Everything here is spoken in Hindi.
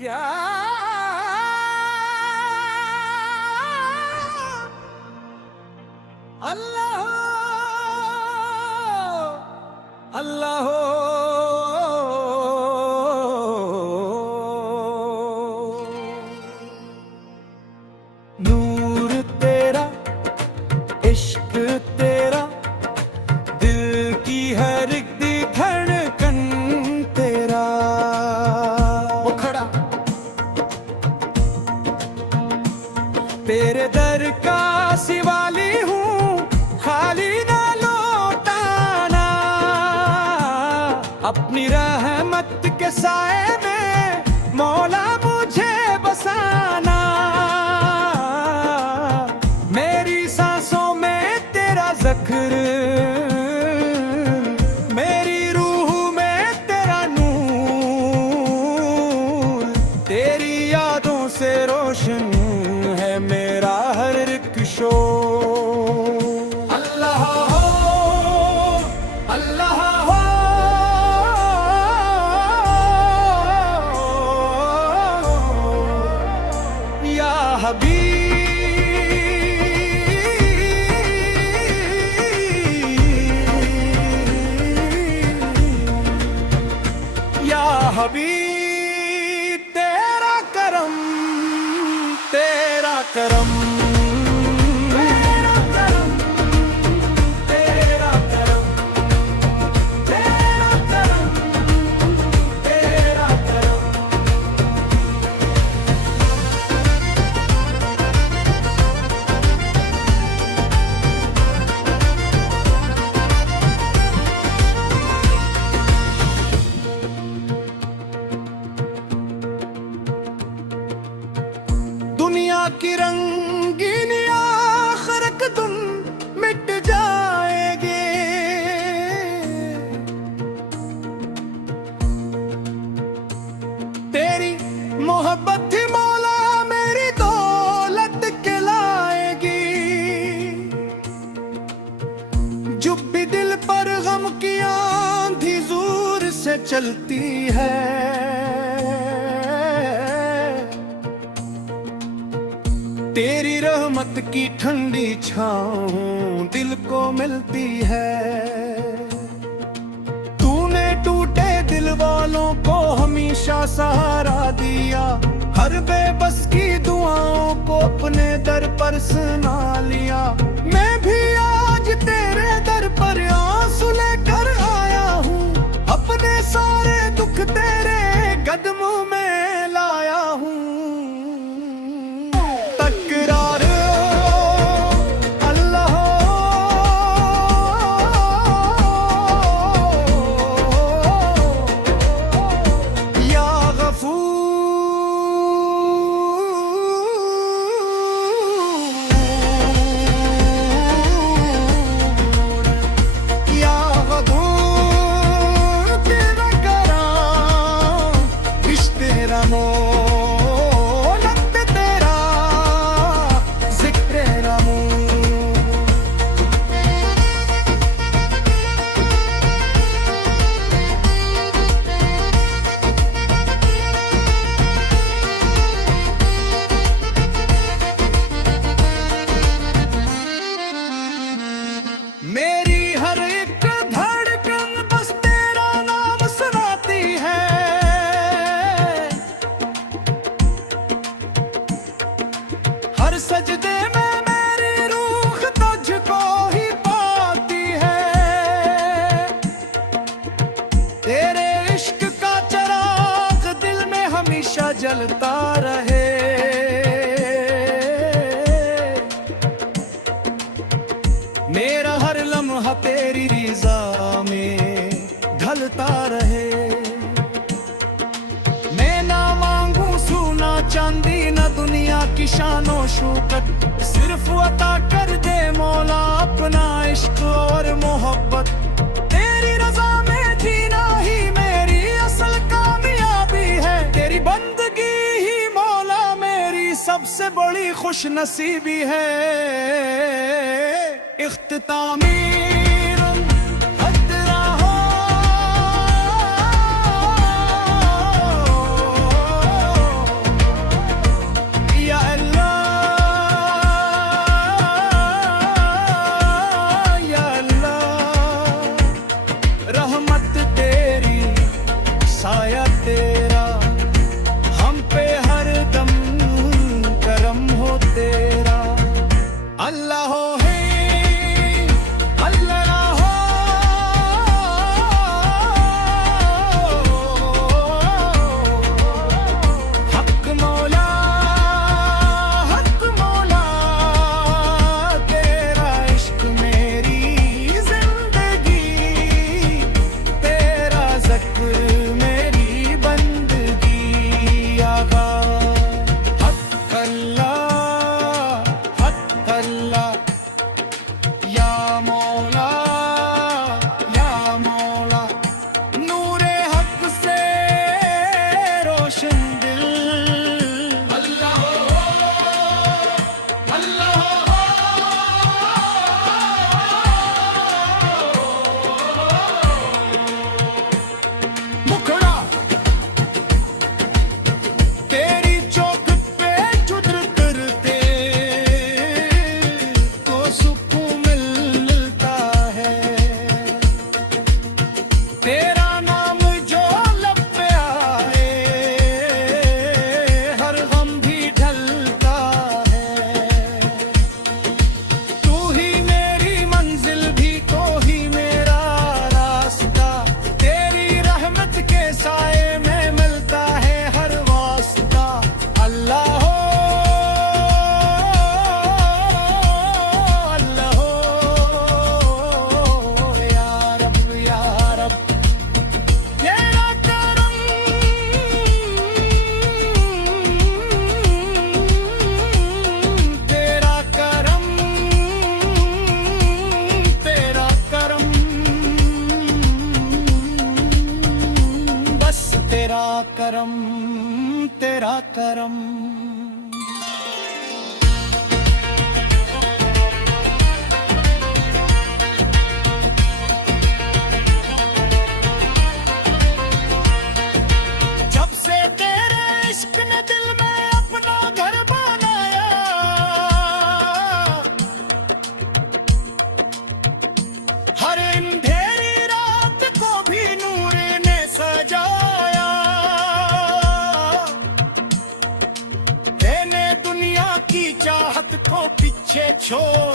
या अल्लाह अल्लाह नूर तेरा इश्क तेरा दिल की हर एक धड़कन तेरा वो खड़ा तेरे दर का सिवाली हूँ खाली ना लौटाना अपनी रहमत के साए में मौला मुझे बसाना मेरी सांसों में तेरा ज़िक्र मेरी रूह में तेरा नूर तेरी यादों से रोशन है मेरा हर एक शोर अल्लाह हो अल्लाह हो या हबीब या हबीब तेरा करम तेरा करम तेरा करम तेरा करम तेरा करम दुनिया की रंगीनी आखिरक तुम मिट जाएगे तेरी मोहब्बत थी मौला मेरी दौलत कहलाएगी जब भी दिल पर गम की आंधी जोर से चलती है तेरी रहमत की ठंडी छाँव दिल को मिलती है तूने टूटे दिल वालों को हमेशा सहारा दिया हर बेबस की दुआओं को अपने दर पर सुना लिया मैं भी आज तेरे दर पर आंसू लेकर आया हूँ अपने सारे दुख तेरे कदमों में लाया हूँ तकरार अल्लाह या गफूर या गदूर तेरा करम इश्क तेरा मोहब्बत तेरा ज़िक्र तेरा मेरी हर एक धड़कन बस तेरा नाम सुनाती है हर सजदे में मेरी रूह तुझको ही पाती है तेरे इश्क का चिराग दिल में हमेशा जलता रहे मेरा हर लम्हा तेरी रिज़ा में ढलता रहे मैं ना मांगू सोना चांदी ना दुनिया की शानो शौकत सिर्फ अता कर दे मौला अपना इश्क और मोहब्बत तेरी रज़ा में जीना ही मेरी असल कामयाबी है तेरी बंदगी ही मौला मेरी सबसे बड़ी खुश नसीबी है इख्तितामी करम, तेरा करम। जब से तेरे इश्क ने दिल में अपना घर बनाया, हर अंधेरी रात को भी नूर ने सजाया। मैंने दुनिया की चाहत को पीछे छोड़